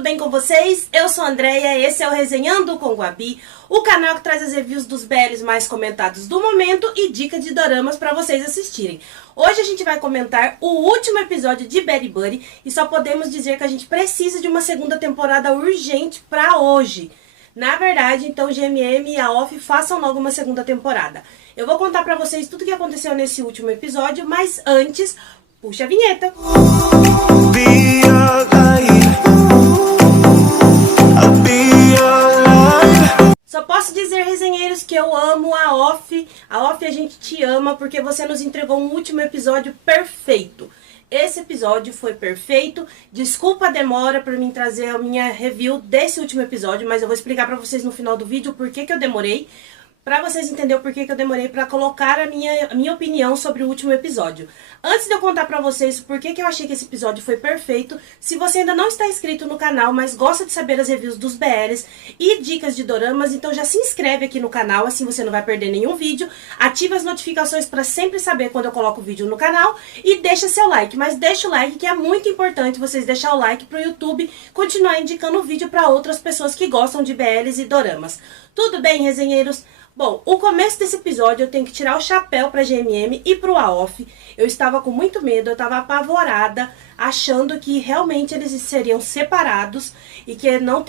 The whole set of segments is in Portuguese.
tudo bem com vocês? Eu sou a Andréia, esse é o Resenhando com Guabi, o canal que traz as reviews dos BLs mais comentados do momento e dicas de doramas pra vocês assistirem. Hoje a gente vai comentar o último episódio de Berry Buddy e só podemos dizer que a gente precisa de uma segunda temporada urgente pra hoje. Na verdade, então GMM e a Off façam logo uma segunda temporada. Eu vou contar pra vocês tudo o que aconteceu nesse último episódio, mas antes, puxa a vinheta. Só posso dizer, resenheiros, que eu amo a Off. A Off, a gente te ama porque você nos entregou um último episódio perfeito. Esse episódio foi perfeito. Desculpa a demora por mim trazer a minha review desse último episódio, mas eu vou explicar pra vocês no final do vídeo por que eu demorei. Pra vocês entenderem o porquê que eu demorei pra colocar a minha opinião sobre o último episódio. Antes de eu contar pra vocês por que eu achei que esse episódio foi perfeito, se você ainda não está inscrito no canal, mas gosta de saber as reviews dos BLs e dicas de doramas, então já se inscreve aqui no canal, assim você não vai perder nenhum vídeo. Ativa as notificações pra sempre saber quando eu coloco o vídeo no canal e deixa seu like. Mas deixa o like, que é muito importante vocês deixar o like pro YouTube continuar indicando o vídeo pra outras pessoas que gostam de BLs e doramas. Tudo bem, resenheiros? Bom, o começo desse episódio eu tenho que tirar o chapéu pra GMM e pro AOF. Eu estava com muito medo, eu estava apavorada, achando que realmente eles seriam separados e que não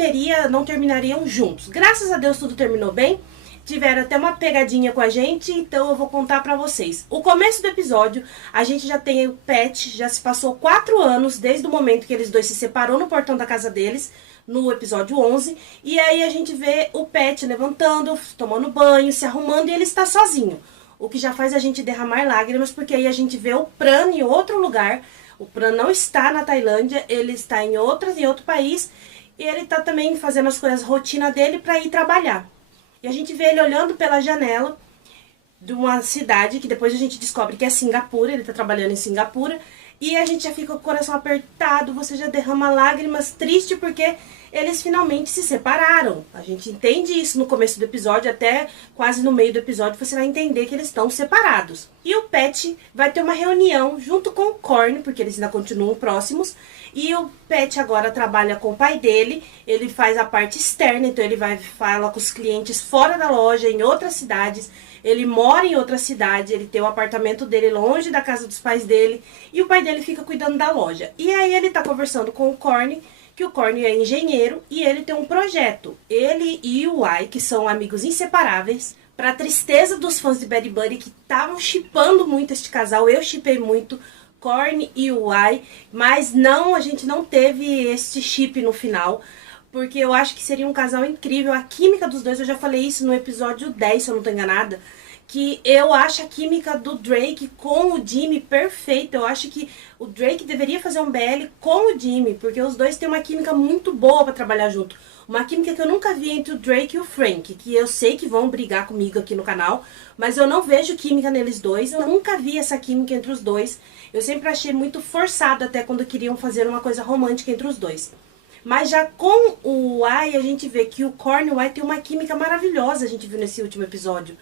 terminariam juntos. Graças a Deus tudo terminou bem. Tiveram até uma pegadinha com a gente, então eu vou contar pra vocês. O começo do episódio, a gente já tem o Pet, já se passou 4 anos desde o momento que eles dois se separou no portão da casa deles, no episódio 11, e aí a gente vê o Pet levantando, tomando banho, se arrumando e ele está sozinho. O que já faz a gente derramar lágrimas, porque aí a gente vê o Pran em outro lugar. O Pran não está na Tailândia, ele está em outro país, e ele está também fazendo as coisas, rotina dele para ir trabalhar. E a gente vê ele olhando pela janela de uma cidade que depois a gente descobre que é Singapura, ele tá trabalhando em Singapura. E a gente já fica com o coração apertado, você já derrama lágrimas, triste porque eles finalmente se separaram. A gente entende isso no começo do episódio, até quase no meio do episódio você vai entender que eles estão separados. E o Pet vai ter uma reunião junto com o Corn, porque eles ainda continuam próximos. E o Pet agora trabalha com o pai dele, ele faz a parte externa, então ele vai falar com os clientes fora da loja, em outras cidades. Ele mora em outra cidade, ele tem o apartamento dele longe da casa dos pais dele, e o pai dele fica cuidando da loja. E aí ele tá conversando com o Corn, que o Corn é engenheiro, e ele tem um projeto. Ele e o Ai, que são amigos inseparáveis, pra tristeza dos fãs de Berry Buddy, que estavam shippando muito este casal, eu shippei muito, Corn e o Ai, mas não, a gente não teve esse ship no final, porque eu acho que seria um casal incrível. A química dos dois, eu já falei isso no episódio 10, se eu não tô enganada, que eu acho a química do Drake com o Jimmy perfeita. Eu acho que o Drake deveria fazer um BL com o Jimmy, porque os dois têm uma química muito boa pra trabalhar junto. Uma química que eu nunca vi entre o Drake e o Frank, que eu sei que vão brigar comigo aqui no canal, mas eu não vejo química neles dois. Eu nunca vi essa química entre os dois. Eu sempre achei muito forçado até quando queriam fazer uma coisa romântica entre os dois. Mas já com o Ai, a gente vê que o Corn e o Ai tem uma química maravilhosa, a gente viu nesse último episódio.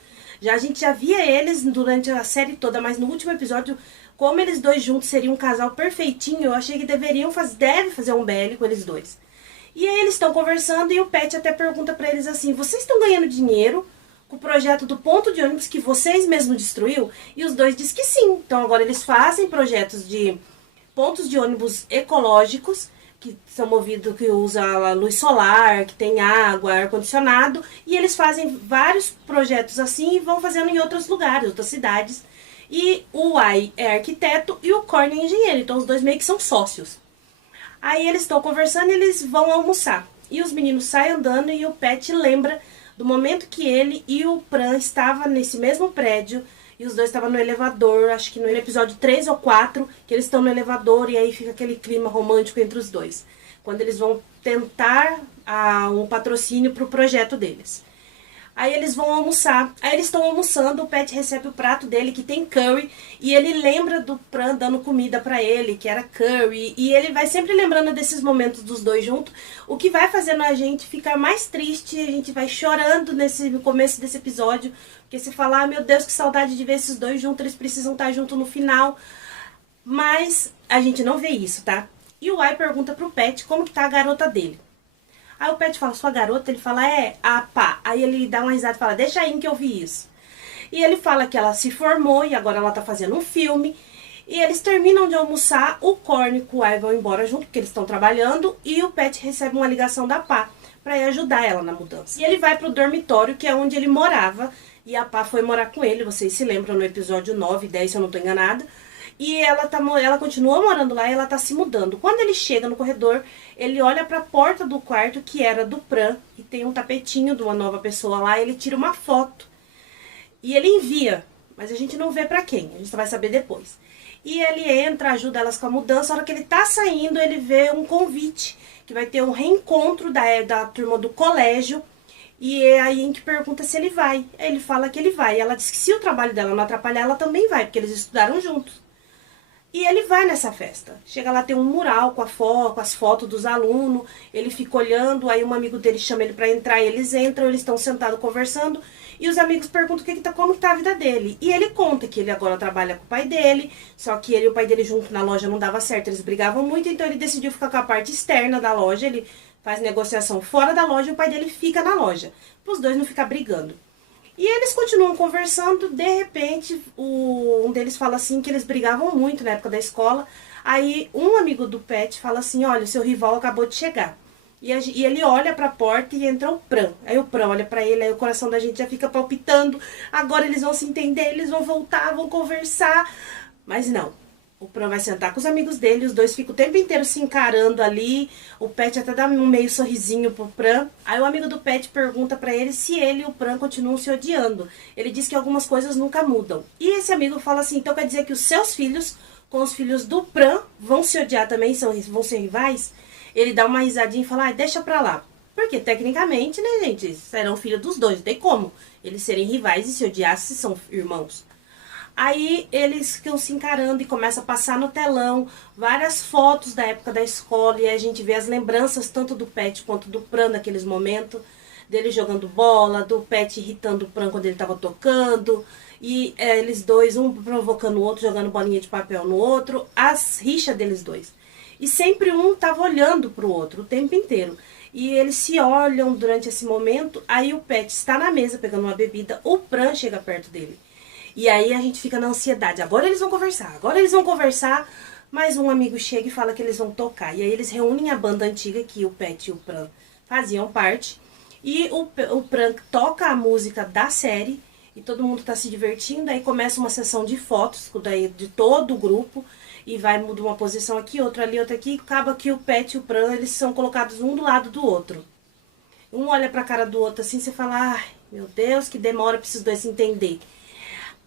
A gente já via eles durante a série toda, mas no último episódio, como eles dois juntos seriam um casal perfeitinho, eu achei que deve fazer um BL com eles dois. E aí eles estão conversando e o Pet até pergunta pra eles assim: vocês estão ganhando dinheiro com o projeto do ponto de ônibus que vocês mesmos destruiu? E os dois dizem que sim. Então agora eles fazem projetos de pontos de ônibus ecológicos, que são movidos, que usa a luz solar, que tem água, ar-condicionado, e eles fazem vários projetos assim e vão fazendo em outros lugares, outras cidades. E o Ai é arquiteto e o Corn é engenheiro, então os dois meio que são sócios. Aí eles estão conversando e eles vão almoçar. E os meninos saem andando e o Pet lembra do momento que ele e o Pran estavam nesse mesmo prédio. E os dois estavam no elevador, acho que no episódio 3 ou 4, que eles estão no elevador e aí fica aquele clima romântico entre os dois. Quando eles vão tentar um patrocínio para o projeto deles. Aí eles vão almoçar. Aí eles estão almoçando, o Pet recebe o prato dele que tem curry. E ele lembra do Pran dando comida pra ele, que era curry. E ele vai sempre lembrando desses momentos dos dois juntos. O que vai fazendo a gente ficar mais triste. A gente vai chorando no começo desse episódio. Porque você fala, ah, meu Deus, que saudade de ver esses dois juntos. Eles precisam estar juntos no final. Mas a gente não vê isso, tá? E o Ai pergunta pro Pet como que tá a garota dele. Aí o Pet fala, sua garota? Ele fala, é, a pá. Aí ele dá uma risada e fala, deixa aí que eu vi isso. E ele fala que ela se formou e agora ela tá fazendo um filme. E eles terminam de almoçar, o Corny e o Ai vão embora junto, porque eles estão trabalhando. E o Pet recebe uma ligação da Pá pra ir ajudar ela na mudança. E ele vai pro dormitório, que é onde ele morava. E a Pá foi morar com ele, vocês se lembram no episódio 9, 10, se eu não tô enganada. E ela continua morando lá e ela tá se mudando. Quando ele chega no corredor, ele olha pra porta do quarto, que era do Pran, e tem um tapetinho de uma nova pessoa lá, e ele tira uma foto. E ele envia, mas a gente não vê pra quem, a gente só vai saber depois. E ele entra, ajuda elas com a mudança, a hora que ele tá saindo, ele vê um convite, que vai ter um reencontro da turma do colégio, e é aí em que pergunta se ele vai. Ele fala que ele vai, e ela diz que se o trabalho dela não atrapalhar, ela também vai, porque eles estudaram juntos. E ele vai nessa festa. Chega lá, tem um mural com as fotos dos alunos. Ele fica olhando, aí um amigo dele chama ele pra entrar, eles entram, eles estão sentados conversando. E os amigos perguntam como que tá a vida dele. E ele conta que ele agora trabalha com o pai dele, só que ele e o pai dele junto na loja não dava certo, eles brigavam muito, então ele decidiu ficar com a parte externa da loja. Ele faz negociação fora da loja e o pai dele fica na loja, para os dois não ficar brigando. E eles continuam conversando, de repente, um deles fala assim que eles brigavam muito na época da escola. Aí um amigo do Pet fala assim, olha, o seu rival acabou de chegar. E ele olha pra porta e entra o Pran. Aí o Pran olha pra ele, aí o coração da gente já fica palpitando. Agora eles vão se entender, eles vão voltar, vão conversar. Mas não. O Pran vai sentar com os amigos dele, os dois ficam o tempo inteiro se encarando ali. O Pet até dá um meio sorrisinho pro Pran. Aí o amigo do Pet pergunta pra ele se ele e o Pran continuam se odiando. Ele diz que algumas coisas nunca mudam. E esse amigo fala assim, então quer dizer que os seus filhos, com os filhos do Pran, vão se odiar também, vão ser rivais? Ele dá uma risadinha e fala, deixa pra lá. Porque tecnicamente, né, gente, serão filhos dos dois, não tem como eles serem rivais e se odiar se são irmãos. Aí eles ficam se encarando e começa a passar no telão várias fotos da época da escola. E a gente vê as lembranças tanto do Pet quanto do Pran naqueles momentos. Dele jogando bola, do Pet irritando o Pran quando ele estava tocando. E eles dois, um provocando o outro, jogando bolinha de papel no outro. As rixas deles dois. E sempre um tava olhando pro outro o tempo inteiro. E eles se olham durante esse momento. Aí o Pet está na mesa pegando uma bebida. O Pran chega perto dele. E aí a gente fica na ansiedade, agora eles vão conversar, mas um amigo chega e fala que eles vão tocar. E aí eles reúnem a banda antiga que o Pet e o Pran faziam parte. E o Pran toca a música da série e todo mundo tá se divertindo. Aí começa uma sessão de fotos de todo o grupo e vai mudar uma posição aqui, outra ali, outra aqui. E acaba que o Pet e o Pran, eles são colocados um do lado do outro. Um olha pra cara do outro assim, você fala, ai, meu Deus, que demora pra esses dois se entender.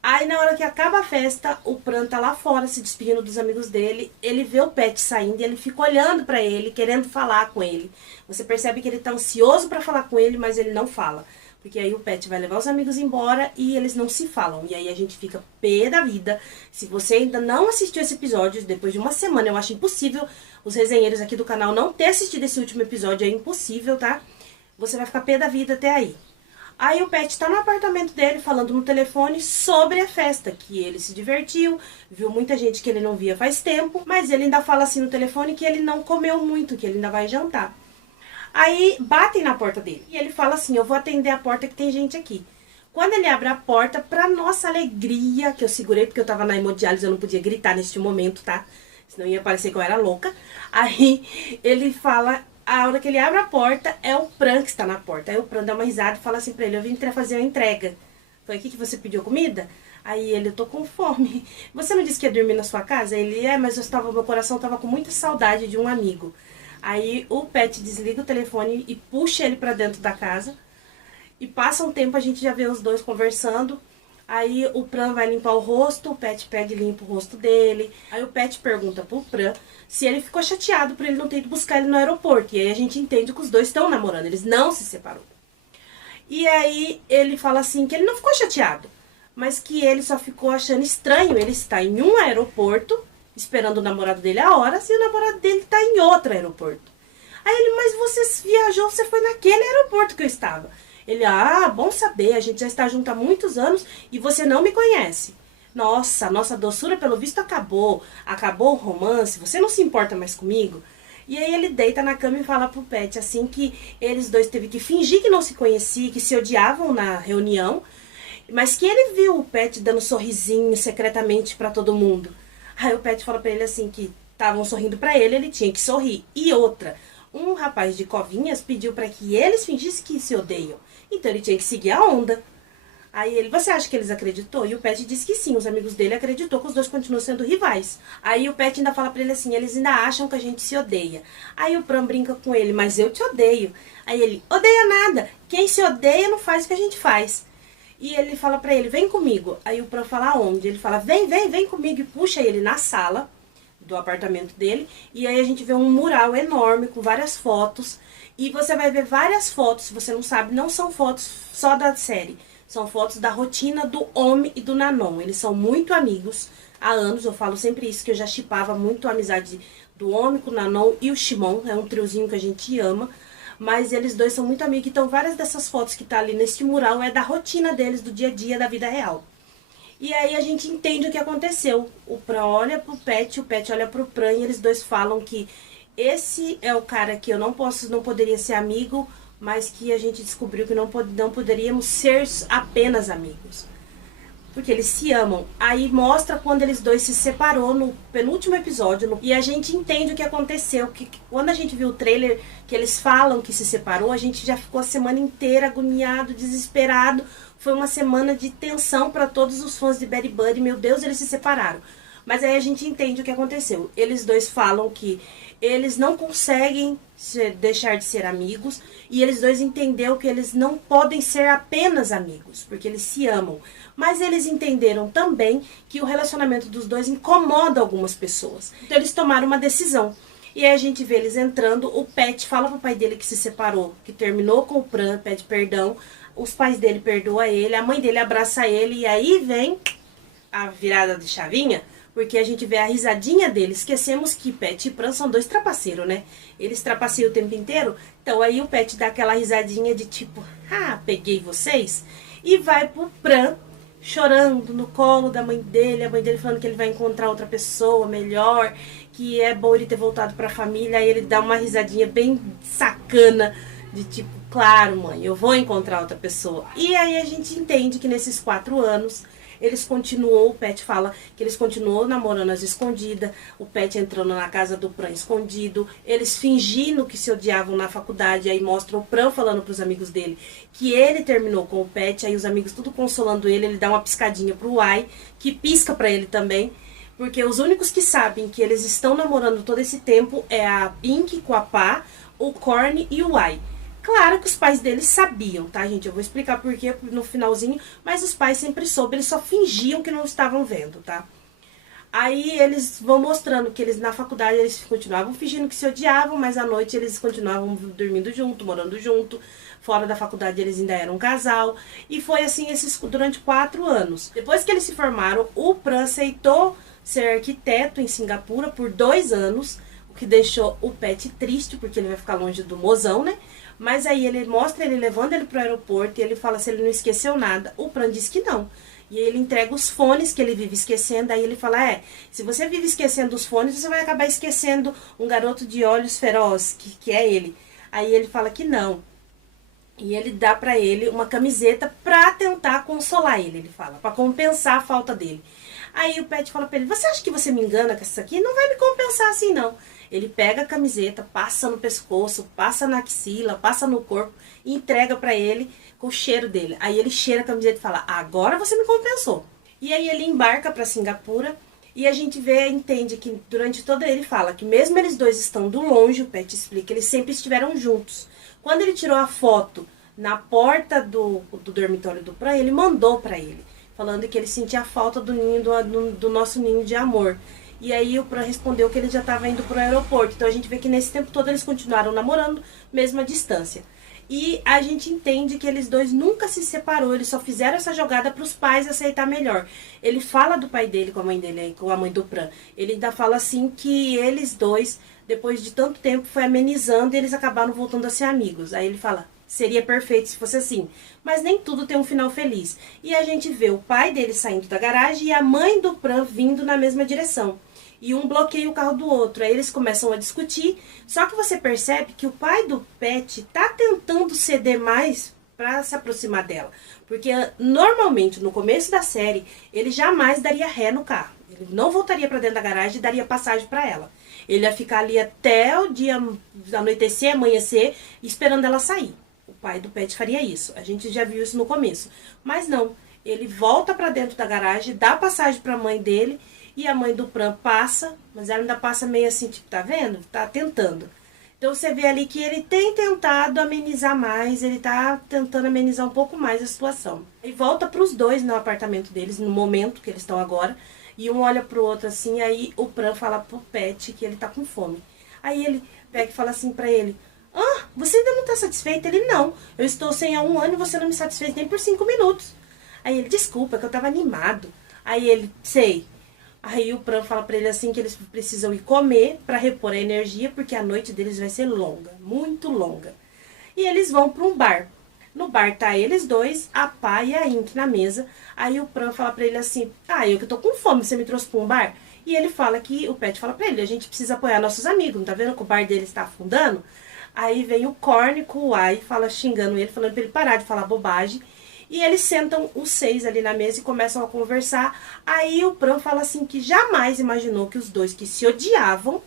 Aí na hora que acaba a festa, o Pran tá lá fora se despedindo dos amigos dele. Ele vê o Pet saindo e ele fica olhando pra ele, querendo falar com ele. Você percebe que ele tá ansioso pra falar com ele, mas ele não fala. Porque aí o Pet vai levar os amigos embora e eles não se falam. E aí a gente fica pé da vida. Se você ainda não assistiu esse episódio, depois de uma semana, eu acho impossível os resenheiros aqui do canal não ter assistido esse último episódio. É impossível, tá? Você vai ficar pé da vida até aí. Aí o Pet tá no apartamento dele falando no telefone sobre a festa, que ele se divertiu, viu muita gente que ele não via faz tempo, mas ele ainda fala assim no telefone que ele não comeu muito, que ele ainda vai jantar. Aí batem na porta dele e ele fala assim, eu vou atender a porta que tem gente aqui. Quando ele abre a porta, pra nossa alegria, que eu segurei porque eu tava na hemodiálise, eu não podia gritar neste momento, tá? Senão ia parecer que eu era louca. Aí ele fala... A hora que ele abre a porta, é o Pran que está na porta. Aí o Pran dá uma risada e fala assim pra ele, eu vim fazer uma entrega. Foi aqui que você pediu comida? Aí ele, eu tô com fome. Você não disse que ia dormir na sua casa? Ele, mas meu coração tava com muita saudade de um amigo. Aí o Pet desliga o telefone e puxa ele pra dentro da casa. E passa um tempo, a gente já vê os dois conversando. Aí o Pran vai limpar o rosto, o Pet pega e limpa o rosto dele. Aí o Pet pergunta pro Pran se ele ficou chateado por ele não ter ido buscar ele no aeroporto. E aí a gente entende que os dois estão namorando, eles não se separaram. E aí ele fala assim que ele não ficou chateado, mas que ele só ficou achando estranho ele estar em um aeroporto, esperando o namorado dele a horas, e o namorado dele tá em outro aeroporto. Aí ele, mas você viajou, você foi naquele aeroporto que eu estava. Ele, bom saber, a gente já está junto há muitos anos e você não me conhece. Nossa, nossa doçura pelo visto acabou. Acabou o romance, você não se importa mais comigo? E aí ele deita na cama e fala pro Pet, assim, que eles dois teve que fingir que não se conheciam, que se odiavam na reunião, mas que ele viu o Pet dando sorrisinho secretamente pra todo mundo. Aí o Pet fala pra ele assim que estavam sorrindo pra ele, ele tinha que sorrir. E outra, um rapaz de covinhas pediu pra que eles fingissem que se odeiam. Então ele tinha que seguir a onda. Aí ele, você acha que eles acreditou? E o Pet disse que sim, os amigos dele acreditou que os dois continuam sendo rivais. Aí o Pet ainda fala pra ele assim, eles ainda acham que a gente se odeia. Aí o Pran brinca com ele, mas eu te odeio. Aí ele, odeia nada, quem se odeia não faz o que a gente faz. E ele fala pra ele, vem comigo. Aí o Pran fala aonde? Ele fala, vem comigo, e puxa ele na sala do apartamento dele. E aí a gente vê um mural enorme com várias fotos. E você vai ver várias fotos, se você não sabe, não são fotos só da série. São fotos da rotina do Homem e do Nanon. Eles são muito amigos há anos. Eu falo sempre isso, que eu já shippava muito a amizade do Homem com o Nanon e o Shimon. É um triozinho que a gente ama. Mas eles dois são muito amigos. Então várias dessas fotos que tá ali nesse mural é da rotina deles, do dia a dia, da vida real. E aí a gente entende o que aconteceu. O Pran olha pro Pet, o Pet olha pro Pran e eles dois falam que esse é o cara que eu não poderia ser amigo, mas que a gente descobriu que não poderíamos ser apenas amigos. Porque eles se amam. Aí mostra quando eles dois se separou no penúltimo episódio. E a gente entende o que aconteceu. Que quando a gente viu o trailer que eles falam que se separou, a gente já ficou a semana inteira agoniado, desesperado. Foi uma semana de tensão para todos os fãs de Betty Buddy. Meu Deus, eles se separaram. Mas aí a gente entende o que aconteceu. Eles dois falam que eles não conseguem deixar de ser amigos. E eles dois entenderam que eles não podem ser apenas amigos, porque eles se amam. Mas eles entenderam também que o relacionamento dos dois incomoda algumas pessoas. Então eles tomaram uma decisão. E aí a gente vê eles entrando, o Pet fala pro pai dele que se separou, que terminou com o Pran, pede perdão. Os pais dele perdoam ele, a mãe dele abraça ele e aí vem a virada de chavinha. Porque a gente vê a risadinha dele. Esquecemos que Pet e Pran são dois trapaceiros, né? Eles trapaceiam o tempo inteiro. Então aí o Pet dá aquela risadinha de tipo, peguei vocês. E vai pro Pran chorando no colo da mãe dele. A mãe dele falando que ele vai encontrar outra pessoa melhor. Que é bom ele ter voltado pra família. Aí ele dá uma risadinha bem sacana. De tipo, claro mãe, eu vou encontrar outra pessoa. E aí a gente entende que nesses 4 anos... eles continuou, o Pet fala que eles continuou namorando às escondidas, o Pet entrando na casa do Pran escondido, eles fingindo que se odiavam na faculdade, aí mostra o Pran falando pros amigos dele que ele terminou com o Pet, aí os amigos tudo consolando ele dá uma piscadinha pro Uai, que pisca pra ele também, porque os únicos que sabem que eles estão namorando todo esse tempo é a Pink com a Pá, o Corny e o Uai. Claro que os pais deles sabiam, tá, gente? Eu vou explicar por quê no finalzinho, mas os pais sempre soube, eles só fingiam que não estavam vendo, tá? Aí eles vão mostrando que eles na faculdade eles continuavam fingindo que se odiavam, mas à noite eles continuavam dormindo junto, morando junto. Fora da faculdade eles ainda eram um casal. E foi assim durante 4 anos. Depois que eles se formaram, o Pran aceitou ser arquiteto em Singapura por 2 anos, o que deixou o Pet triste, porque ele vai ficar longe do mozão, né? Mas aí ele mostra ele levando ele pro aeroporto e ele fala se ele não esqueceu nada. O Pran diz que não. E ele entrega os fones que ele vive esquecendo. Aí ele fala, se você vive esquecendo os fones, você vai acabar esquecendo um garoto de olhos feroz, que é ele. Aí ele fala que não. E ele dá pra ele uma camiseta pra tentar consolar ele fala, pra compensar a falta dele. Aí o Pet fala pra ele, você acha que você me engana com isso aqui? Não vai me compensar assim não. Ele pega a camiseta, passa no pescoço, passa na axila, passa no corpo e entrega pra ele com o cheiro dele. Aí ele cheira a camiseta e fala, agora você me compensou. E aí ele embarca pra Singapura e a gente entende que durante toda ele fala que mesmo eles dois estando longe, o Pet explica, eles sempre estiveram juntos. Quando ele tirou a foto na porta do dormitório do Pran, ele mandou pra ele, falando que ele sentia a falta do ninho do nosso ninho de amor. E aí o Pran respondeu que ele já estava indo pro aeroporto. Então a gente vê que nesse tempo todo eles continuaram namorando, mesmo à distância. E a gente entende que eles dois nunca se separou, eles só fizeram essa jogada para os pais aceitar melhor. Ele fala do pai dele com a mãe dele, com a mãe do Pran. Ele ainda fala assim que eles dois, depois de tanto tempo, foi amenizando e eles acabaram voltando a ser amigos. Aí ele fala, Seria perfeito se fosse assim. Mas nem tudo tem um final feliz. E a gente vê o pai dele saindo da garagem e a mãe do Pran vindo na mesma direção. E um bloqueia o carro do outro. Aí eles começam a discutir. Só que você percebe que o pai do Pet tá tentando ceder mais para se aproximar dela. Porque normalmente no começo da série ele jamais daria ré no carro. Ele não voltaria para dentro da garagem e daria passagem para ela. Ele ia ficar ali até o dia anoitecer, amanhecer, esperando ela sair. O pai do Pet faria isso. A gente já viu isso no começo. Mas não. Ele volta para dentro da garagem, dá passagem para a mãe dele e a mãe do Pran passa, mas ela ainda passa meio assim, tipo, tá vendo? Tá tentando. Então você vê ali que ele tem tentado amenizar mais, ele tá tentando amenizar um pouco mais a situação. E volta pros dois no apartamento deles, no momento que eles estão agora. E um olha pro outro assim, aí o Pran fala pro Pet que ele tá com fome. Aí ele pega e fala assim pra ele: ah, você ainda não tá satisfeito? Ele: não, eu estou sem há 1 ano e você não me satisfez nem por 5 minutos. Aí ele: desculpa, é que eu tava animado. Aí ele: sei. Aí o Pran fala pra ele assim que eles precisam ir comer pra repor a energia, porque a noite deles vai ser longa, muito longa. E eles vão pra um bar. No bar tá eles dois, a Pá e a Ink na mesa. Aí o Pran fala pra ele assim: ah, eu que tô com fome, você me trouxe pra um bar? E ele fala que, o Pet fala pra ele: a gente precisa apoiar nossos amigos, não tá vendo que o bar deles tá afundando? Aí vem o Corny com o Ai, fala, xingando ele, falando pra ele parar de falar bobagem. E eles sentam os 6 ali na mesa e começam a conversar. Aí o Pran fala assim que jamais imaginou que os dois que se odiavam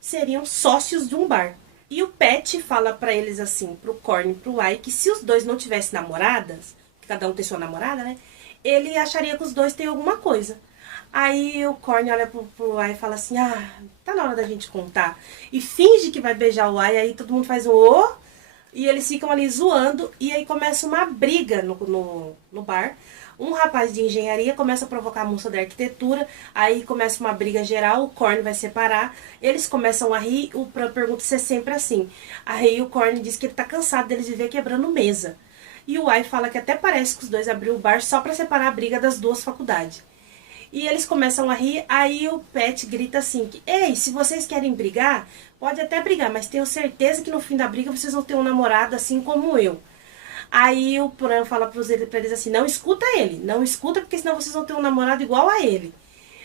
seriam sócios de um bar. E o Pet fala pra eles assim, pro Corny e pro Ai, que se os dois não tivessem namoradas, que cada um tem sua namorada, né? Ele acharia que os dois têm alguma coisa. Aí o Corny olha pro Ai e fala assim: ah, tá na hora da gente contar. E finge que vai beijar o Ai, aí todo mundo faz um ô. E eles ficam ali zoando, e aí começa uma briga no bar. Um rapaz de engenharia começa a provocar a moça da arquitetura, aí começa uma briga geral, o Corny vai separar, eles começam a rir, o Pran pergunta se é sempre assim. Aí o Corny diz que ele tá cansado deles viver quebrando mesa. E o Ai fala que até parece que os dois abriu o bar só pra separar a briga das duas faculdades. E eles começam a rir, aí o Pet grita assim, que, ei, se vocês querem brigar, pode até brigar, mas tenho certeza que no fim da briga vocês vão ter um namorado assim como eu. Aí o Pran fala pra eles assim: não escuta ele, não escuta, porque senão vocês vão ter um namorado igual a ele.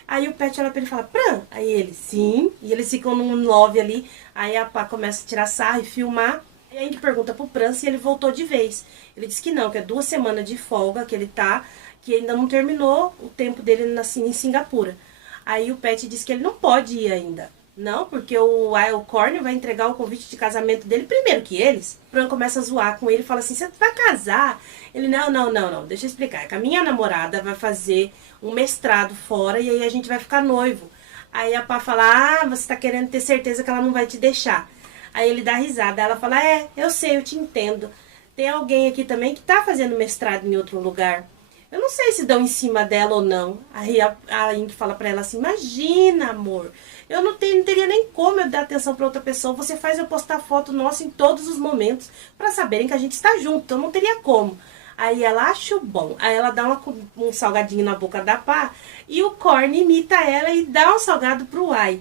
Aí o Pet olha pra ele e fala: Pran? Aí ele: sim. E eles ficam num love ali, aí a Pá começa a tirar sarro e filmar. E a gente pergunta pro Pran se ele voltou de vez. Ele diz que não, que é 2 semanas de folga que ele tá, que ainda não terminou o tempo dele em Singapura. Aí o Pet diz que ele não pode ir ainda. Não, porque o Corny vai entregar o convite de casamento dele primeiro que eles. O Pran começa a zoar com ele e fala assim: você vai casar? Ele: não, deixa eu explicar. É que a minha namorada vai fazer um mestrado fora e aí a gente vai ficar noivo. Aí a Pá fala: ah, você tá querendo ter certeza que ela não vai te deixar. Aí ele dá risada, ela fala: é, eu sei, eu te entendo. Tem alguém aqui também que tá fazendo mestrado em outro lugar. Eu não sei se dão em cima dela ou não. Aí a Ink fala pra ela assim: imagina, amor, eu não teria nem como eu dar atenção pra outra pessoa. Você faz eu postar foto nossa em todos os momentos pra saberem que a gente está junto. Então não teria como. Aí ela acha bom. Aí ela dá um salgadinho na boca da Pá. E o Corny imita ela e dá um salgado pro Ai.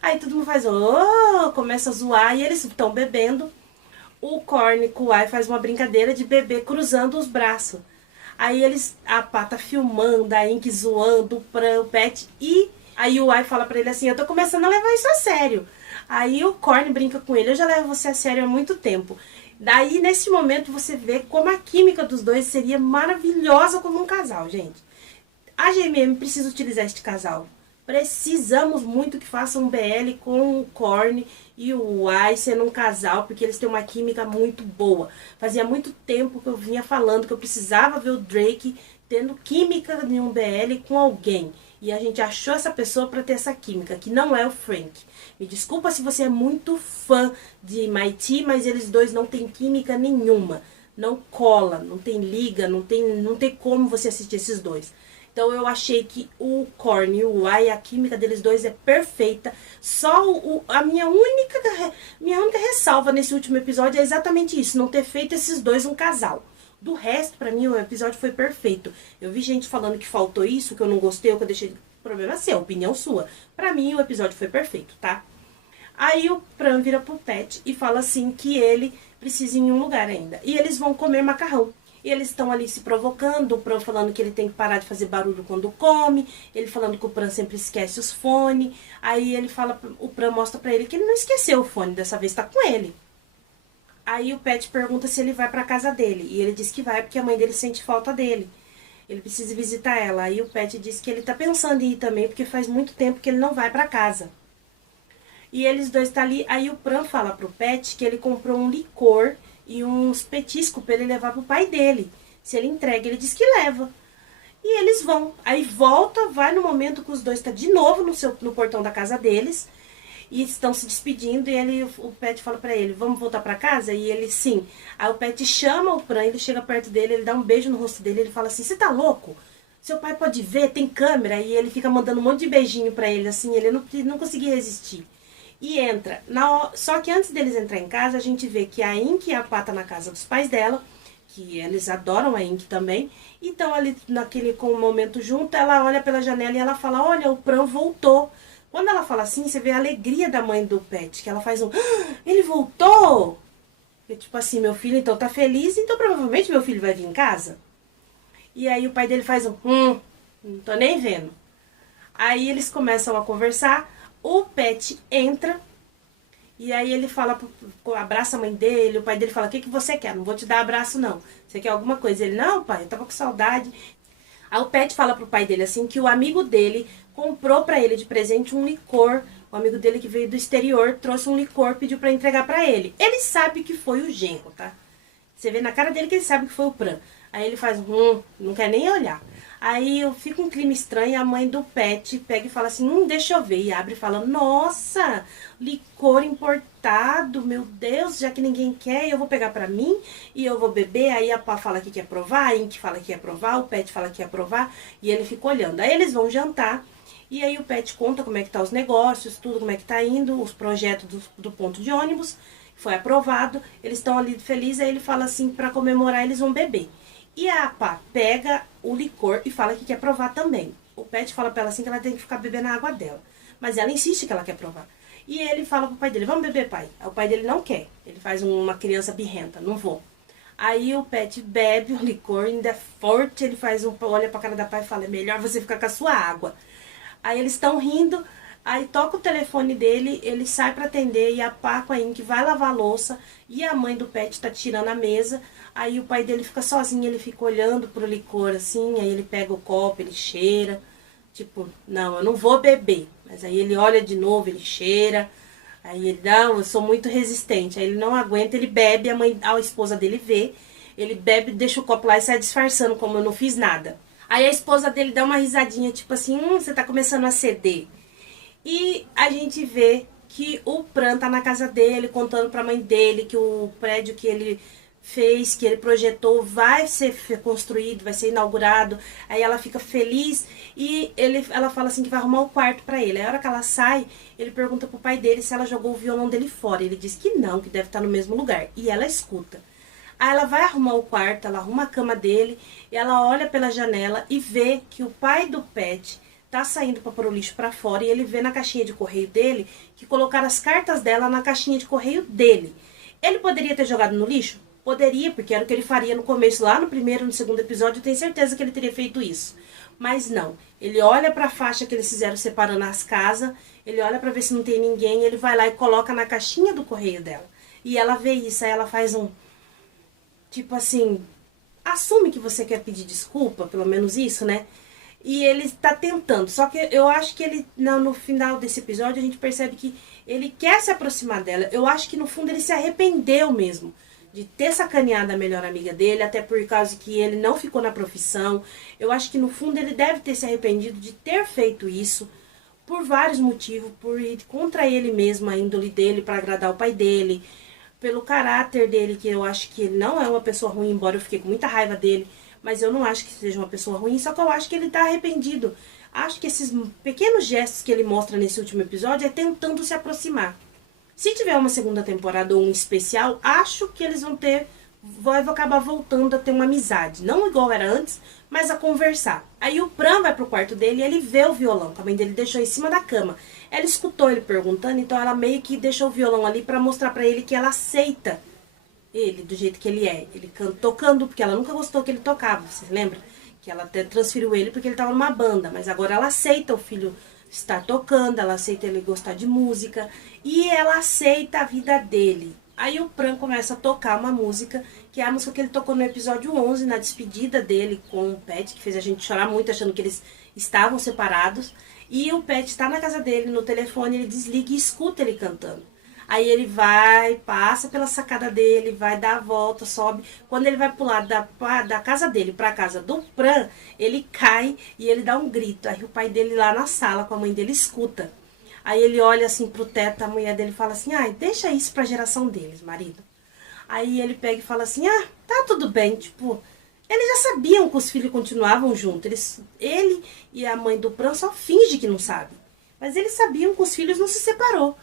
Aí todo mundo faz, oh, começa a zoar. E eles estão bebendo. O Corny com o Ai faz uma brincadeira de beber cruzando os braços. Aí a Pá tá filmando, a Ink zoando, o Pet. E aí o Ai fala pra ele assim: eu tô começando a levar isso a sério. Aí o Corny brinca com ele: eu já levo você a sério há muito tempo. Daí, nesse momento, você vê como a química dos dois seria maravilhosa como um casal, gente. A GMM precisa utilizar este casal. Precisamos muito que façam um BL com o Corny e o Ai sendo um casal, porque eles têm uma química muito boa. Fazia muito tempo que eu vinha falando que eu precisava ver o Drake tendo química em um BL com alguém. E a gente achou essa pessoa para ter essa química, que não é o Frank. Me desculpa se você é muito fã de Mighty, mas eles dois não têm química nenhuma. Não cola, não tem liga, não tem como você assistir esses dois. Então eu achei que o Corny e o Ai, a química deles dois é perfeita. Só a minha única ressalva nesse último episódio é exatamente isso: não ter feito esses dois um casal. Do resto, pra mim, o episódio foi perfeito. Eu vi gente falando que faltou isso, que eu não gostei, ou que eu deixei... Problema seu, opinião sua. Pra mim, o episódio foi perfeito, tá? Aí o Pran vira pro Pet e fala assim que ele precisa ir em um lugar ainda. E eles vão comer macarrão. E eles estão ali se provocando, o Pran falando que ele tem que parar de fazer barulho quando come, ele falando que o Pran sempre esquece os fones. Aí ele fala, o Pran mostra pra ele que ele não esqueceu o fone, dessa vez tá com ele. Aí o Pet pergunta se ele vai pra casa dele, e ele diz que vai porque a mãe dele sente falta dele. Ele precisa visitar ela. Aí o Pet diz que ele tá pensando em ir também, porque faz muito tempo que ele não vai pra casa. E eles dois tá ali, aí o Pran fala pro Pet que ele comprou um licor e uns petiscos pra ele levar pro pai dele. Se ele entrega, ele diz que leva. E eles vão. Aí volta, vai no momento que os dois tá de novo no portão da casa deles. E estão se despedindo e o Pet fala pra ele, vamos voltar pra casa? E ele, sim. Aí o Pet chama o Pran, ele chega perto dele, ele dá um beijo no rosto dele, ele fala assim, você tá louco? Seu pai pode ver, tem câmera. E ele fica mandando um monte de beijinho pra ele, assim, ele não conseguia resistir. E entra. Só que antes deles entrar em casa, a gente vê que a Ink e a Pá tá na casa dos pais dela, que eles adoram a Ink também. Então ali com o momento junto, ela olha pela janela e ela fala, olha, o Pran voltou. Quando ela fala assim, você vê a alegria da mãe do Pet, que ela faz ele voltou! E, tipo assim, meu filho então tá feliz, então provavelmente meu filho vai vir em casa. E aí o pai dele faz não tô nem vendo. Aí eles começam a conversar. O Pet entra e aí ele fala, abraça a mãe dele, o pai dele fala, o que você quer? Não vou te dar abraço não. Você quer alguma coisa? Ele, não pai, eu tava com saudade. Aí o Pet fala pro pai dele assim, que o amigo dele comprou pra ele de presente um licor. O amigo dele que veio do exterior trouxe um licor, pediu pra entregar pra ele. Ele sabe que foi o genro, tá? Você vê na cara dele que ele sabe que foi o Pran. Aí ele faz, não quer nem olhar. Aí fica um clima estranho, a mãe do Pet pega e fala assim, deixa eu ver. E abre e fala, nossa, licor importado, meu Deus, já que ninguém quer, eu vou pegar pra mim e eu vou beber. Aí a Pá fala que quer provar, a Ink fala que quer provar, o Pet fala que quer provar e ele fica olhando. Aí eles vão jantar e aí o Pet conta como é que tá os negócios, tudo como é que tá indo, os projetos do ponto de ônibus, foi aprovado, eles estão ali felizes, aí ele fala assim, pra comemorar eles vão beber. E a Pá pega o licor e fala que quer provar também. O Pet fala pra ela assim que ela tem que ficar bebendo a água dela. Mas ela insiste que ela quer provar. E ele fala pro pai dele, vamos beber, pai. Aí o pai dele não quer. Ele faz uma criança birrenta, não vou. Aí o Pet bebe o licor, ainda é forte, ele olha pra cara da Pá e fala, é melhor você ficar com a sua água. Aí eles estão rindo, aí toca o telefone dele, ele sai pra atender e a Pá com a Ink vai lavar a louça e a mãe do Pet tá tirando a mesa. Aí o pai dele fica sozinho, ele fica olhando pro licor assim, aí ele pega o copo, ele cheira, tipo, não, eu não vou beber. Mas aí ele olha de novo, ele cheira, aí ele, não, eu sou muito resistente. Aí ele não aguenta, ele bebe, a esposa dele vê, ele bebe, deixa o copo lá e sai disfarçando como eu não fiz nada. Aí a esposa dele dá uma risadinha, tipo assim, você tá começando a ceder. E a gente vê que o Pran tá na casa dele, contando pra mãe dele que o prédio que ele fez, que ele projetou, vai ser construído, vai ser inaugurado. Aí ela fica feliz e ela fala assim que vai arrumar o quarto pra ele. Aí a hora que ela sai, ele pergunta pro pai dele se ela jogou o violão dele fora. Ele diz que não, que deve estar no mesmo lugar. E ela escuta. Aí ela vai arrumar o quarto, ela arruma a cama dele, e ela olha pela janela e vê que o pai do Pet tá saindo pra pôr o lixo pra fora, e ele vê na caixinha de correio dele que colocaram as cartas dela na caixinha de correio dele. Ele poderia ter jogado no lixo? Poderia, porque era o que ele faria no começo, lá no primeiro, no segundo episódio, eu tenho certeza que ele teria feito isso. Mas não, ele olha pra faixa que eles fizeram separando as casas, ele olha pra ver se não tem ninguém, ele vai lá e coloca na caixinha do correio dela. E ela vê isso, aí ela faz tipo assim, assume que você quer pedir desculpa, pelo menos isso, né? E ele está tentando, só que eu acho que ele, no final desse episódio, a gente percebe que ele quer se aproximar dela. Eu acho que no fundo ele se arrependeu mesmo de ter sacaneado a melhor amiga dele, até por causa que ele não ficou na profissão. Eu acho que no fundo ele deve ter se arrependido de ter feito isso, por vários motivos, por ir contra ele mesmo, a índole dele, para agradar o pai dele, pelo caráter dele, que eu acho que ele não é uma pessoa ruim, embora eu fiquei com muita raiva dele, mas eu não acho que seja uma pessoa ruim, só que eu acho que ele tá arrependido. Acho que esses pequenos gestos que ele mostra nesse último episódio é tentando se aproximar. Se tiver uma segunda temporada ou um especial, acho que eles vão acabar voltando a ter uma amizade. Não igual era antes, mas a conversar. Aí o Pran vai pro quarto dele e ele vê o violão, que a mãe dele deixou em cima da cama. Ela escutou ele perguntando, então ela meio que deixou o violão ali pra mostrar pra ele que ela aceita ele do jeito que ele é. Ele tocando, porque ela nunca gostou que ele tocava, você lembra? Que ela até transferiu ele porque ele estava numa banda, mas agora ela aceita o filho estar tocando, ela aceita ele gostar de música e ela aceita a vida dele. Aí o Pran começa a tocar uma música, que é a música que ele tocou no episódio 11, na despedida dele com o Pet, que fez a gente chorar muito, achando que eles estavam separados. E o Pet está na casa dele, no telefone, ele desliga e escuta ele cantando. Aí ele vai, passa pela sacada dele, vai dar a volta, sobe. Quando ele vai pular da casa dele para a casa do Pran, ele cai e ele dá um grito. Aí o pai dele lá na sala com a mãe dele escuta. Aí ele olha assim pro teto, a mulher dele fala assim, ai, deixa isso pra geração deles, marido. Aí ele pega e fala assim, ah, tá tudo bem, tipo, eles já sabiam que os filhos continuavam juntos. Ele e a mãe do Pran só finge que não sabe. Mas eles sabiam que os filhos não se separou.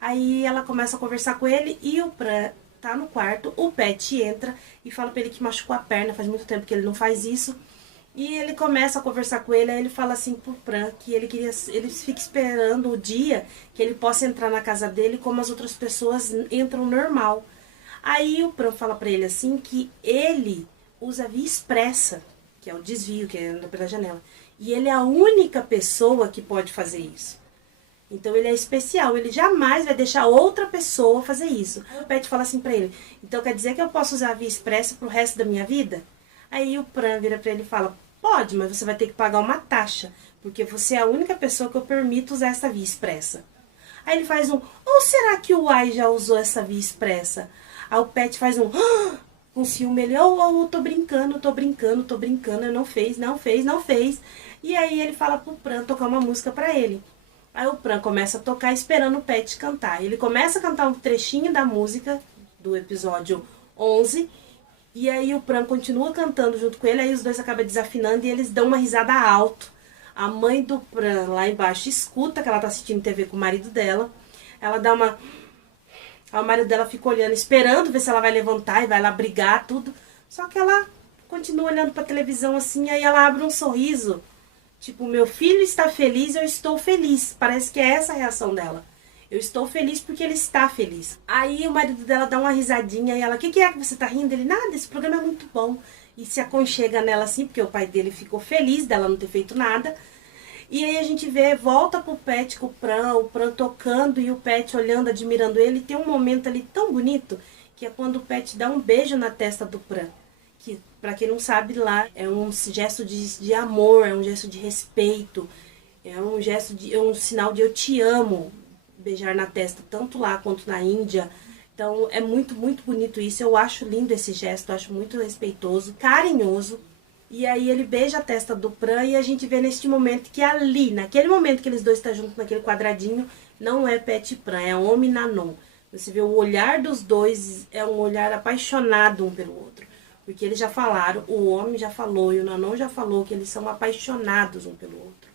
Aí ela começa a conversar com ele e o Pran tá no quarto, o Pet entra e fala pra ele que machucou a perna, faz muito tempo que ele não faz isso. E ele começa a conversar com ele, aí ele fala assim pro Pran que ele fica esperando o dia que ele possa entrar na casa dele como as outras pessoas entram normal. Aí o Pran fala pra ele assim que ele usa a via expressa, que é o desvio, que anda pela janela. E ele é a única pessoa que pode fazer isso. Então ele é especial, ele jamais vai deixar outra pessoa fazer isso. Aí o Pet fala assim pra ele, então quer dizer que eu posso usar a via expressa pro resto da minha vida? Aí o Pran vira pra ele e fala, pode, mas você vai ter que pagar uma taxa, porque você é a única pessoa que eu permito usar essa via expressa. Aí ele faz um, ou será que o Ai já usou essa via expressa? Aí o Pet faz um, com ciúme, ele, tô brincando, eu não fez. E aí ele fala pro Pran tocar uma música pra ele. Aí o Pran começa a tocar esperando o Pet cantar. Ele começa a cantar um trechinho da música do episódio 11, e aí o Pran continua cantando junto com ele, aí os dois acabam desafinando e eles dão uma risada alto. A mãe do Pran lá embaixo escuta que ela tá assistindo TV com o marido dela. Ela dá uma... Aí o marido dela fica olhando, esperando ver se ela vai levantar e vai lá brigar, tudo. Só que ela continua olhando pra televisão assim, aí ela abre um sorriso. Tipo, meu filho está feliz, eu estou feliz. Parece que é essa a reação dela. Eu estou feliz porque ele está feliz. Aí o marido dela dá uma risadinha e ela, o que é que você tá rindo? Ele, nada, esse programa é muito bom. E se aconchega nela assim, porque o pai dele ficou feliz dela não ter feito nada. E aí a gente vê, volta pro Pet com o Pran tocando e o Pet olhando, admirando ele. E tem um momento ali tão bonito, que é quando o Pet dá um beijo na testa do Pran. Que, pra quem não sabe, lá é um gesto de amor, é um gesto de respeito, é um gesto de, é um sinal de eu te amo. Beijar na testa, tanto lá quanto na Índia. Então é muito, muito bonito isso. Eu acho lindo esse gesto, eu acho muito respeitoso, carinhoso. E aí ele beija a testa do Pran e a gente vê neste momento que ali, naquele momento que eles dois estão juntos naquele quadradinho, não é Pet e Pran, é Homem e Nanon. Você vê o olhar dos dois, é um olhar apaixonado um pelo outro. Porque eles já falaram, o homem já falou e o Nanon já falou que eles são apaixonados um pelo outro.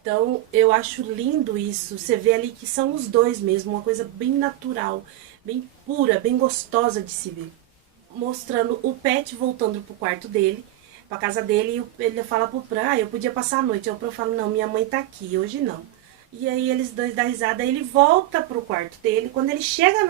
Então, eu acho lindo isso. Você vê ali que são os dois mesmo, uma coisa bem natural, bem pura, bem gostosa de se ver. Mostrando o Pet voltando pro quarto dele, pra casa dele, e ele fala pro Pran, eu podia passar a noite. Aí o Pran fala, não, minha mãe tá aqui, hoje não. E aí eles dois dão risada, aí ele volta pro quarto dele. Quando ele chega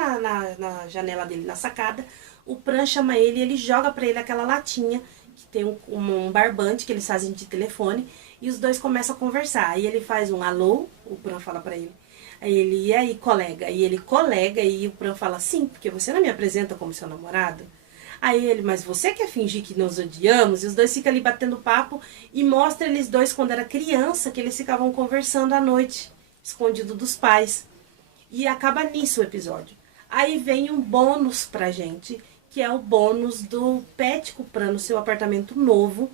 na janela dele, na sacada, o Pran chama ele e ele joga pra ele aquela latinha, que tem um barbante que eles fazem de telefone, e os dois começam a conversar. Aí ele faz um alô, o Pran fala pra ele. Aí ele, e aí, colega? E ele, colega, e o Pran fala, sim, porque você não me apresenta como seu namorado? Aí ele, mas você quer fingir que nos odiamos? E os dois ficam ali batendo papo e mostra eles dois quando era criança, que eles ficavam conversando à noite, escondido dos pais. E acaba nisso o episódio. Aí vem um bônus pra gente, que é o bônus do Pet com o Pran no seu apartamento novo.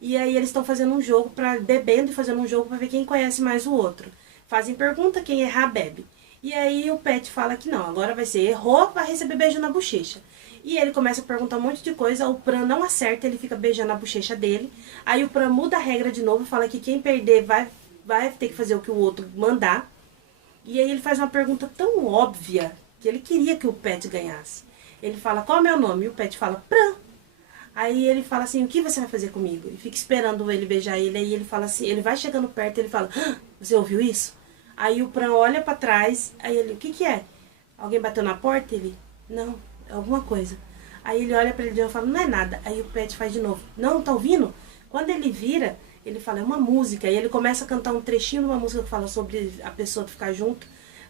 E aí eles estão fazendo um jogo, bebendo e fazendo um jogo pra ver quem conhece mais o outro. Fazem pergunta, quem errar bebe. E aí o Pet fala que não, agora vai ser errou, vai receber beijo na bochecha. E ele começa a perguntar um monte de coisa, o Pran não acerta, ele fica beijando a bochecha dele. Aí o Pran muda a regra de novo, fala que quem perder vai ter que fazer o que o outro mandar. E aí ele faz uma pergunta tão óbvia, que ele queria que o Pet ganhasse. Ele fala, qual é o meu nome? E o Pet fala, Pran. Aí ele fala assim, o que você vai fazer comigo? E fica esperando ele beijar ele, aí ele fala assim, ele vai chegando perto, ele fala, você ouviu isso? Aí o Pran olha pra trás, aí ele, o que é? Alguém bateu na porta? Ele, não, alguma coisa. Aí ele olha pra ele e fala, não é nada. Aí o Pet faz de novo, não, tá ouvindo? Quando ele vira, ele fala, é uma música. E ele começa a cantar um trechinho de uma música que fala sobre a pessoa ficar junto.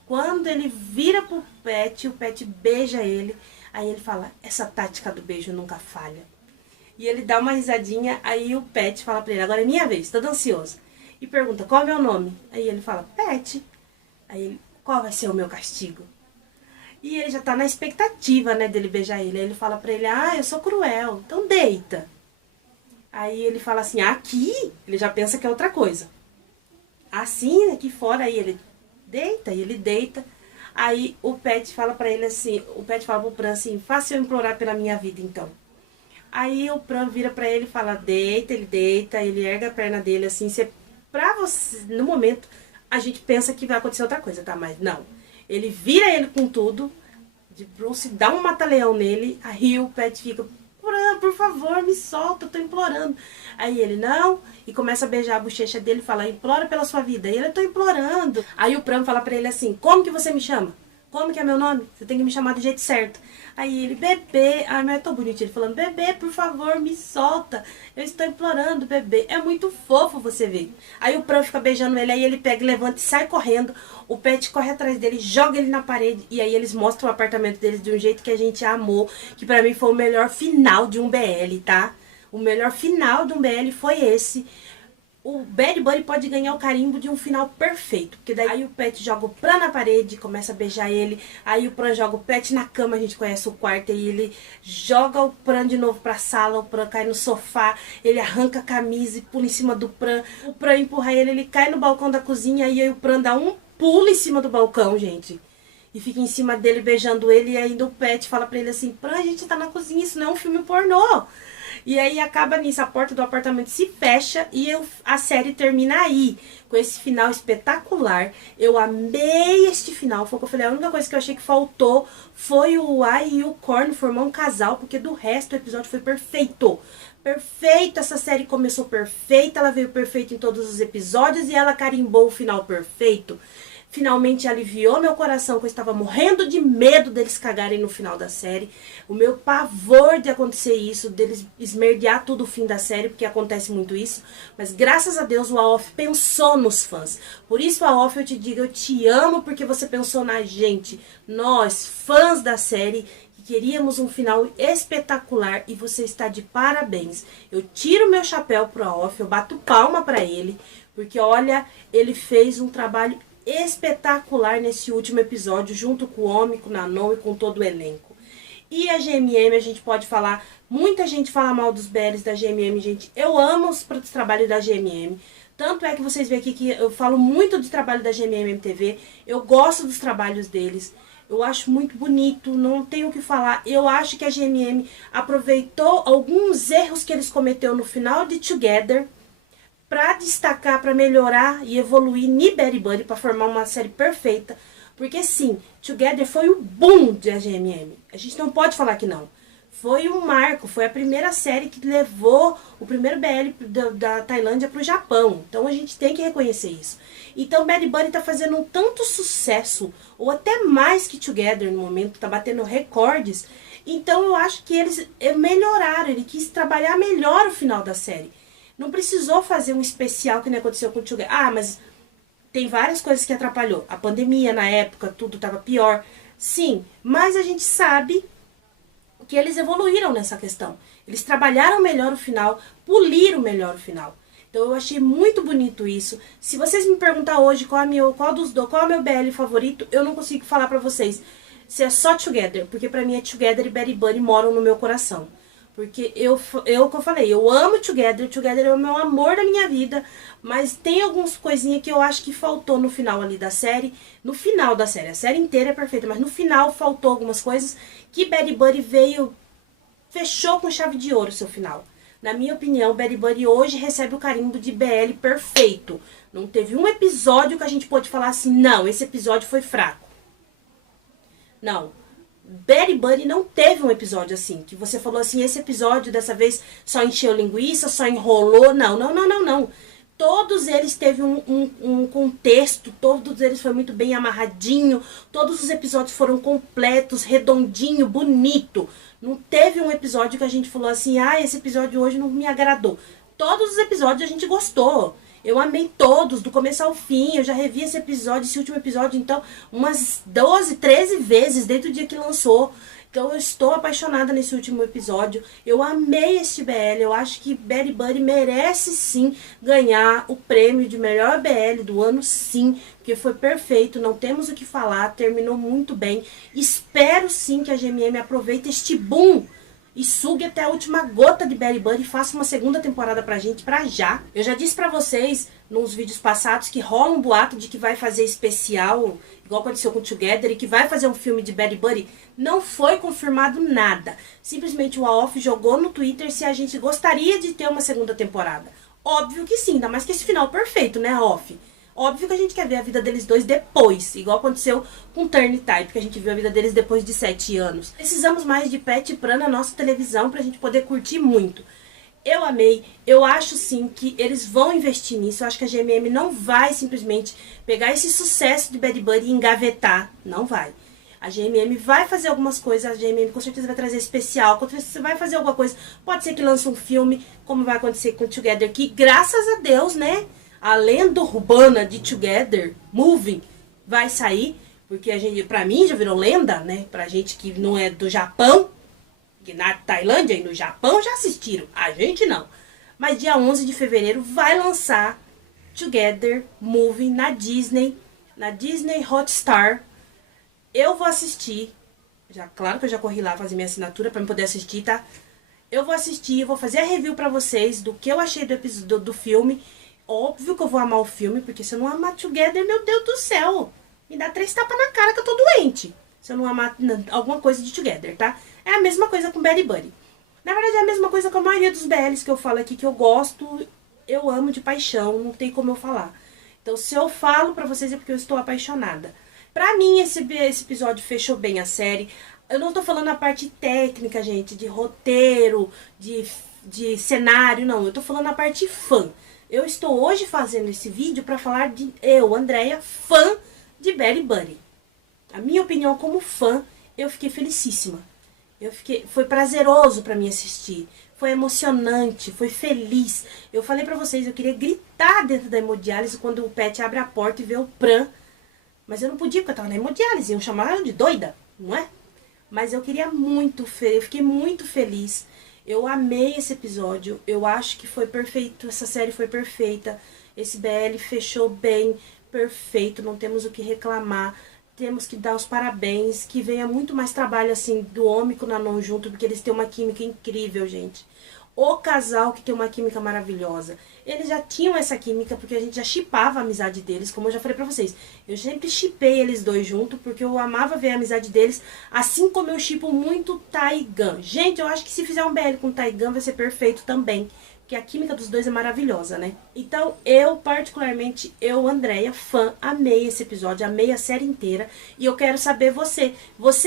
Quando ele vira pro Pet, o Pet beija ele. Aí ele fala, essa tática do beijo nunca falha. E ele dá uma risadinha, aí o Pet fala pra ele, agora é minha vez, todo ansioso. E pergunta, qual é o meu nome? Aí ele fala, Pet. Aí ele, qual vai ser o meu castigo? E ele já tá na expectativa, né, dele beijar ele. Aí ele fala pra ele, eu sou cruel, então deita. Aí ele fala assim, aqui? Ele já pensa que é outra coisa. Assim, aqui fora, aí ele deita, e ele deita. Aí o Pet fala pra ele assim, o Pet fala pro Pran assim, faça eu implorar pela minha vida então. Aí o Pran vira pra ele e fala, deita, ele erga a perna dele assim, pra você, no momento, a gente pensa que vai acontecer outra coisa, tá? Mas não. Ele vira ele com tudo, de Bruce dá um mata-leão nele, aí o Pet fica, Pran, por favor, me solta, eu tô implorando. Aí ele, não, e começa a beijar a bochecha dele e fala, implora pela sua vida. E ele, eu tô implorando. Aí o Pran fala pra ele assim, como que você me chama? Como que é meu nome? Você tem que me chamar do jeito certo. Aí ele, bebê. Ai, mas é tão bonitinho ele falando, bebê, por favor, me solta. Eu estou implorando, bebê. É muito fofo você ver. Aí o Pran fica beijando ele, aí ele pega, levanta e sai correndo. O Pet corre atrás dele, joga ele na parede. E aí eles mostram o apartamento deles de um jeito que a gente amou. Que pra mim foi o melhor final de um BL, tá? O melhor final de um BL foi esse. O Bad Bunny pode ganhar o carimbo de um final perfeito. Porque daí aí o Pet joga o Pran na parede, começa a beijar ele. Aí o Pran joga o Pet na cama, a gente conhece o quarto. E ele joga o Pran de novo pra sala. O Pran cai no sofá, ele arranca a camisa e pula em cima do Pran. O Pran empurra ele, ele cai no balcão da cozinha. E aí o Pran dá um pulo em cima do balcão, gente. E fica em cima dele beijando ele. E ainda o Pet fala pra ele assim, Pran, a gente tá na cozinha, isso não é um filme pornô. E aí acaba nisso, a porta do apartamento se fecha e a série termina aí, com esse final espetacular. Eu amei este final, foi o que eu falei, a única coisa que eu achei que faltou foi o Ai e o Korn formar um casal, porque do resto o episódio foi perfeito. Perfeito, essa série começou perfeita, ela veio perfeita em todos os episódios e ela carimbou o final perfeito. Finalmente aliviou meu coração, que eu estava morrendo de medo deles cagarem no final da série. O meu pavor de acontecer isso, deles esmerdear tudo o fim da série, porque acontece muito isso. Mas graças a Deus o AOF pensou nos fãs. Por isso, AOF, eu te digo, eu te amo porque você pensou na gente. Nós, fãs da série, que queríamos um final espetacular e você está de parabéns. Eu tiro meu chapéu pro AOF, eu bato palma para ele, porque olha, ele fez um trabalho espetacular nesse último episódio, junto com o Omi, com o Nanon e com todo o elenco. E a GMM, a gente pode falar, muita gente fala mal dos BLs da GMM, gente. Eu amo os trabalhos da GMM. Tanto é que vocês veem aqui que eu falo muito do trabalho da GMM MTV. Eu gosto dos trabalhos deles. Eu acho muito bonito, não tenho o que falar. Eu acho que a GMM aproveitou alguns erros que eles cometeram no final de Together para destacar, para melhorar e evoluir ni Bad Bunny para formar uma série perfeita. Porque sim, Together foi o boom da GMM. A gente não pode falar que não. Foi um marco, foi a primeira série que levou o primeiro BL da Tailândia para o Japão. Então a gente tem que reconhecer isso. Então Bad Bunny está fazendo um tanto sucesso, ou até mais que Together no momento, está batendo recordes. Então eu acho que eles melhoraram, ele quis trabalhar melhor o final da série. Não precisou fazer um especial que nem aconteceu com o Together. Mas tem várias coisas que atrapalhou. A pandemia na época, tudo estava pior. Sim, mas a gente sabe que eles evoluíram nessa questão. Eles trabalharam melhor o final, poliram melhor o final. Então eu achei muito bonito isso. Se vocês me perguntar hoje qual é o meu BL favorito, eu não consigo falar pra vocês se é só Together, porque pra mim é Together e Bad Bunny moram no meu coração. Porque como eu falei, eu amo Together é o meu amor da minha vida, mas tem algumas coisinhas que eu acho que faltou no final ali da série. No final da série, a série inteira é perfeita, mas no final faltou algumas coisas que Bad Bunny fechou com chave de ouro o seu final. Na minha opinião, Bad Bunny hoje recebe o carimbo de BL perfeito. Não teve um episódio que a gente pode falar assim, não, esse episódio foi fraco. Não. Bad Bunny não teve um episódio assim, que você falou assim, esse episódio dessa vez só encheu linguiça, só enrolou. Não. Todos eles teve um contexto, todos eles foi muito bem amarradinho, todos os episódios foram completos, redondinho, bonito. Não teve um episódio que a gente falou assim, esse episódio hoje não me agradou. Todos os episódios a gente gostou. Eu amei todos, do começo ao fim. Eu já revi esse último episódio, então, umas 12, 13 vezes desde o dia que lançou. Então eu estou apaixonada nesse último episódio. Eu amei este BL. Eu acho que Betty Buddy merece sim ganhar o prêmio de melhor BL do ano, sim. Porque foi perfeito, não temos o que falar. Terminou muito bem. Espero sim que a GMM aproveite este boom e sugue até a última gota de Betty Buddy e faça uma segunda temporada pra gente, pra já. Eu já disse pra vocês nos vídeos passados que rola um boato de que vai fazer especial, igual aconteceu com Together, e que vai fazer um filme de Betty Buddy. Não foi confirmado nada. Simplesmente o AOF jogou no Twitter se a gente gostaria de ter uma segunda temporada. Óbvio que sim, ainda mais que esse final perfeito, né, AOF? Óbvio que a gente quer ver a vida deles dois depois, igual aconteceu com Turn Type, que a gente viu a vida deles depois de 7 anos. Precisamos mais de Pet e Pran na nossa televisão pra gente poder curtir muito. Eu amei, eu acho sim que eles vão investir nisso. Eu acho que a GMM não vai simplesmente pegar esse sucesso de Betty Buddy e engavetar. Não vai. A GMM vai fazer algumas coisas, a GMM com certeza vai trazer especial, com certeza vai fazer alguma coisa. Pode ser que lance um filme, como vai acontecer com Together, que graças a Deus, né? A lenda urbana de Together Moving vai sair, porque a gente, pra mim já virou lenda, né? Pra gente que não é do Japão, que na Tailândia e no Japão já assistiram, a gente não. Mas dia 11 de fevereiro vai lançar Together Moving na Disney Hotstar. Eu vou assistir, claro que eu já corri lá fazer minha assinatura pra eu poder assistir, tá? Eu vou assistir, vou fazer a review pra vocês do que eu achei do episódio do filme. Óbvio que eu vou amar o filme, porque se eu não amar Together, meu Deus do céu, me dá 3 tapas na cara que eu tô doente. Se eu não amar alguma coisa de Together, tá? É a mesma coisa com Betty Buddy. Na verdade, é a mesma coisa com a maioria dos BLs que eu falo aqui, que eu gosto, eu amo de paixão, não tem como eu falar. Então, se eu falo pra vocês é porque eu estou apaixonada. Pra mim, esse episódio fechou bem a série. Eu não tô falando a parte técnica, gente, de roteiro, de cenário, não. Eu tô falando a parte fã. Eu estou hoje fazendo esse vídeo para falar de eu, Andréia, fã de Betty Buddy. A minha opinião como fã, eu fiquei felicíssima. Foi prazeroso para mim assistir. Foi emocionante, foi feliz. Eu falei para vocês, eu queria gritar dentro da hemodiálise quando o Pet abre a porta e vê o Pran. Mas eu não podia porque eu tava na hemodiálise, iam chamar ela de doida, não é? Mas eu queria muito, eu fiquei muito feliz. Eu amei esse episódio, eu acho que foi perfeito, essa série foi perfeita, esse BL fechou bem, perfeito, não temos o que reclamar, temos que dar os parabéns, que venha muito mais trabalho assim do homem com o Nanon junto, porque eles têm uma química incrível, gente. O casal que tem uma química maravilhosa. Eles já tinham essa química porque a gente já shippava a amizade deles, como eu já falei pra vocês. Eu sempre shippei eles dois juntos porque eu amava ver a amizade deles, assim como eu shippo muito Taigan. Gente, eu acho que se fizer um BL com Taigan vai ser perfeito também, porque a química dos dois é maravilhosa, né? Então, eu particularmente, Andréia, fã, amei esse episódio, amei a série inteira. E eu quero saber você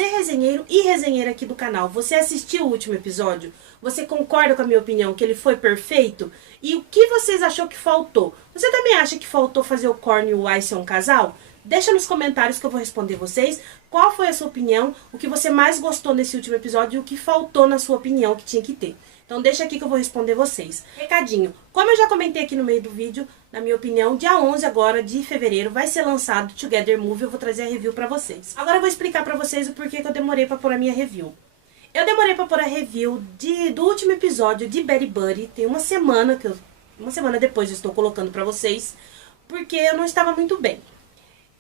resenheiro e resenheira aqui do canal, você assistiu o último episódio? Você concorda com a minha opinião que ele foi perfeito? E o que vocês achou que faltou? Você também acha que faltou fazer o Corn e o Ice um casal? Deixa nos comentários que eu vou responder vocês. Qual foi a sua opinião? O que você mais gostou nesse último episódio e o que faltou na sua opinião que tinha que ter? Então deixa aqui que eu vou responder vocês. Recadinho, como eu já comentei aqui no meio do vídeo, na minha opinião, dia 11 agora de fevereiro vai ser lançado Together Movie, eu vou trazer a review pra vocês. Agora eu vou explicar pra vocês o porquê que eu demorei pra pôr a minha review. Eu demorei pra pôr a review do último episódio de Betty Buddy, tem uma semana depois eu estou colocando pra vocês, porque eu não estava muito bem.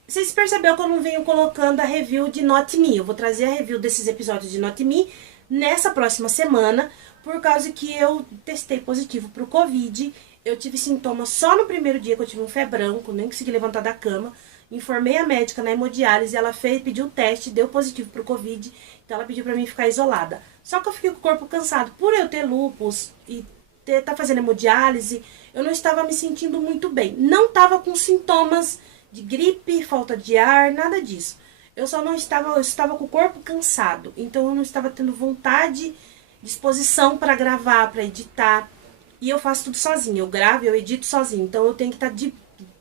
Vocês perceberam que eu não venho colocando a review de Not Me, eu vou trazer a review desses episódios de Not Me nessa próxima semana, por causa que eu testei positivo pro Covid. Eu tive sintomas só no primeiro dia, que eu tive um febrão, que eu nem consegui levantar da cama. Informei a médica na hemodiálise, ela pediu o teste, deu positivo pro Covid, então ela pediu pra mim ficar isolada. Só que eu fiquei com o corpo cansado. Por eu ter lúpus e tá fazendo hemodiálise, eu não estava me sentindo muito bem. Não estava com sintomas de gripe, falta de ar, nada disso. Eu estava com o corpo cansado, então eu não estava tendo vontade, disposição para gravar, para editar. e eu faço tudo sozinha. Eu gravo, eu edito sozinha. Então eu tenho que estar de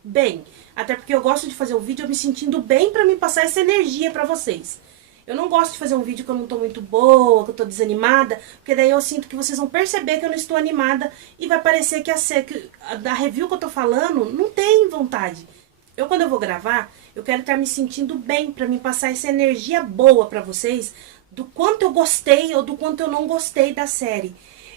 bem. Até porque eu gosto de fazer o vídeo eu me sentindo bem pra me passar essa energia pra vocês. Eu não gosto de fazer um vídeo que eu não tô muito boa, que eu tô desanimada, porque daí eu sinto que vocês vão perceber que eu não estou animada e vai parecer que da review que eu tô falando não tem vontade. Quando eu vou gravar, eu quero estar me sentindo bem pra me passar essa energia boa pra vocês, do quanto eu gostei ou do quanto eu não gostei da série.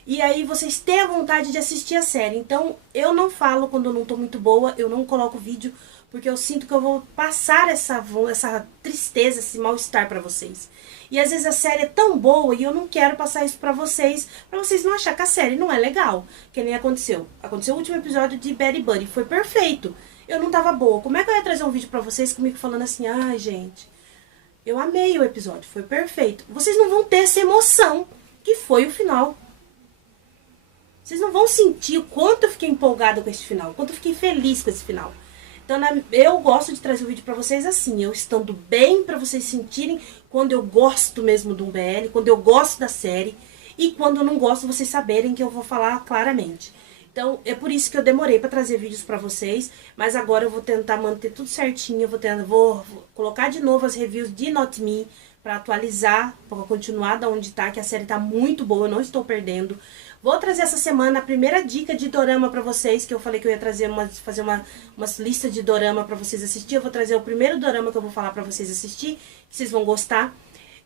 E aí vocês têm a vontade de assistir a série. Então eu não falo quando eu não tô muito boa, eu não coloco vídeo, porque eu sinto que eu vou passar essa tristeza, esse mal-estar pra vocês. E às vezes a série é tão boa e eu não quero passar isso pra vocês não acharem que a série não é legal. Que nem aconteceu. Aconteceu o último episódio de Betty Bunny, foi perfeito. Eu não tava boa. Como é que eu ia trazer um vídeo pra vocês comigo falando assim, ai gente, eu amei o episódio, foi perfeito. Vocês não vão ter essa emoção que foi o final. Vocês não vão sentir o quanto eu fiquei empolgada com esse final, o quanto eu fiquei feliz com esse final. Então eu gosto de trazer o vídeo pra vocês assim, eu estando bem pra vocês sentirem quando eu gosto mesmo do BL, quando eu gosto da série e quando eu não gosto vocês saberem que eu vou falar claramente. Então é por isso que eu demorei pra trazer vídeos pra vocês, mas agora eu vou tentar manter tudo certinho, eu vou colocar de novo as reviews de Not Me pra atualizar, pra continuar da onde tá, que a série tá muito boa, eu não estou perdendo. Vou trazer essa semana a primeira dica de dorama pra vocês, que eu falei que eu ia trazer fazer umas listas de dorama pra vocês assistir. Eu vou trazer o primeiro dorama que eu vou falar pra vocês assistir, que vocês vão gostar.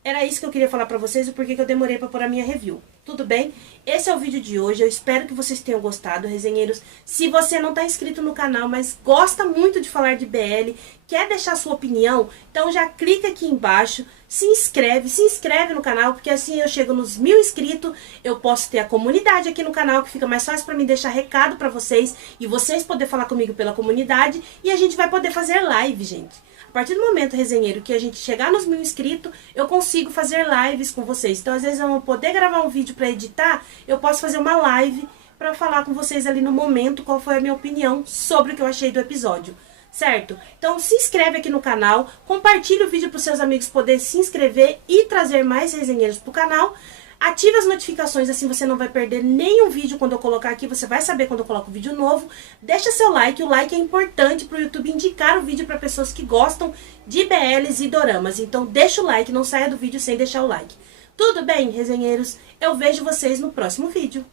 Era isso que eu queria falar pra vocês, o porquê que eu demorei pra pôr a minha review. Tudo bem? Esse é o vídeo de hoje, eu espero que vocês tenham gostado, resenheiros. Se você não tá inscrito no canal, mas gosta muito de falar de BL, quer deixar sua opinião, então já clica aqui embaixo, se inscreve no canal, porque assim eu chego nos 1000 inscritos, eu posso ter a comunidade aqui no canal, que fica mais fácil pra mim deixar recado pra vocês, e vocês poder falar comigo pela comunidade, e a gente vai poder fazer live, gente. A partir do momento, resenheiro, que a gente chegar nos 1000 inscritos, eu consigo fazer lives com vocês. Então, às vezes, eu não poder gravar um vídeo para editar, eu posso fazer uma live para falar com vocês ali no momento qual foi a minha opinião sobre o que eu achei do episódio. Certo? Então, se inscreve aqui no canal, compartilha o vídeo para os seus amigos poderem se inscrever e trazer mais resenheiros para o canal. Ative as notificações, assim você não vai perder nenhum vídeo quando eu colocar aqui, você vai saber quando eu coloco vídeo novo. Deixa seu like, o like é importante para o YouTube indicar o vídeo para pessoas que gostam de BLs e doramas. Então deixa o like, não saia do vídeo sem deixar o like. Tudo bem, resenheiros? Eu vejo vocês no próximo vídeo.